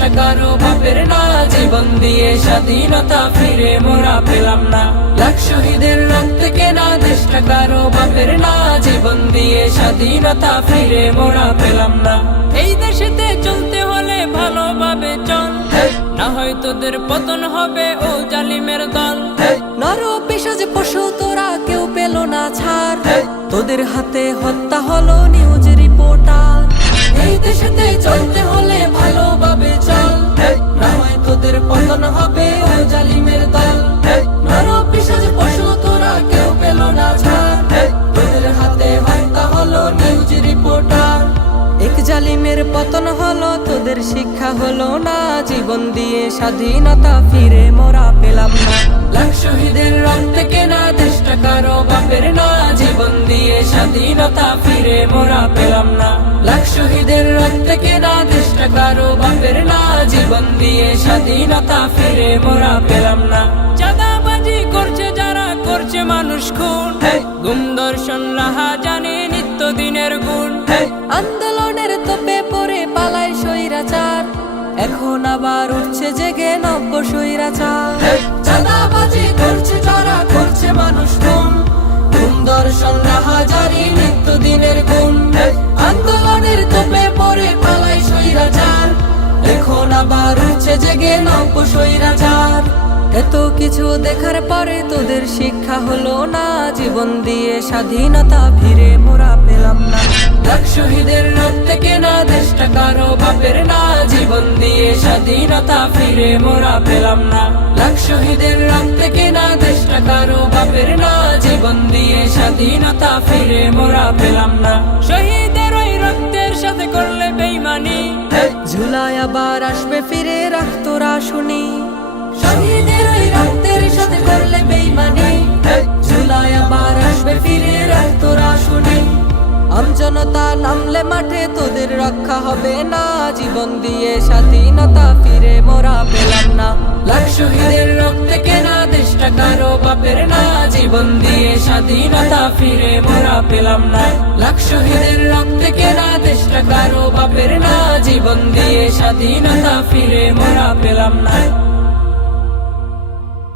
দেশটা কারো বাপের না, জীবন দিয়ে স্বাধীনতা ফিরে মোরা পেলাম না। লাখ শহীদের রক্তে কেনা দেশটা কারো বাপের না, জীবন দিয়ে স্বাধীনতা ফিরে মোরা পেলাম না। এই দেশেতে চলতে হলে ভালোভাবে চল, না হয় তোদের পতন হবে ও জালিমের দল। নর পিশাচ পশু তোরা কেউ পেল না ছাড়, তোদের হাতে হত্যা হলো নিউজ রিপোর্টার। এই দেশেতে চলতে হলে ভালোভাবে চল, না হয় তোদের পতন হবে ও জালিমের দল। নর পিশাচ পশু তোরা কেউ পেল না ছাড়, তোদের হাতে হত্যা হলো নিউজ রিপোর্টার। এক জালিমের পতন হলো, তোদের শিক্ষা হলো না, জীবন দিয়ে স্বাধীনতা ফিরে মোরা পেলাম না। লাখ শহীদের রক্তে কেনা দেশটা কারো বাপের না, জীবন দিয়ে স্বাধীনতা ফিরে মোরা পেলাম না। লাখ শহীদের রক্তে কেনা দেশটা কারো বাপের না, জীবন দিয়ে স্বাধীনতা ফিরে মোরা পেলাম না। চাঁদাবাজি করছে যারা, করছে মানুষ খুন, গুম দর্শন রাহাজানি নিত্যদিনের গুণ। আন্দোলনের তোপে পড়ে পালায় স্বৈরাচার, এখন আবার উঠছে জেগে নব্য স্বৈরাচার। চাঁদাবাজি করছে যারা, করছে মানুষ খুন, গুম দর্শন রাহাজানি নিত্যদিনের গুণ। আন্দোলনের তোপে পড়ে পালায় স্বৈরাচার, এখন আবার উঠছে জেগে নব্য স্বৈরাচার। এত কিছু দেখার পরে তোদের শিক্ষা হলো না, জীবন দিয়ে স্বাধীনতা ফিরে মোরা পেলাম না। লাখ শহীদের রক্তে কেনা দেশটা কারো বাপের না, জীবন দিয়ে স্বাধীনতা ফিরে মোরা পেলাম না। লাখ শহীদের রক্তে কেনা দেশটা কারো বাপের না, জীবন দিয়ে স্বাধীনতা ফিরে মোরা পেলাম না। শহীদের ওই রক্তের সাথে করলে বেইমানি, ঝুলায় আবার আসবে ফিরে রাখ তোরা শুনি। শহীদের ওই রক্তের সাথে করলে বেইমানি, ঝুলায় আবার আসবে ফিরে রাখ তোরা শুনি। আমজনতা নামলে মাঠে তোদের রক্ষা হবে না, জীবন দিয়ে স্বাধীনতা ফিরে মোরা পেলাম না। লাখ শহীদের রক্তে কেনা দেশটা কারো বাপের না, জীবন দিয়ে স্বাধীনতা ফিরে মোরা পেলাম না। লাখ শহীদের রক্তে কেনা দেশটা কারো বাপের না, জীবন দিয়ে স্বাধীনতা ফিরে মোরা পেলাম না।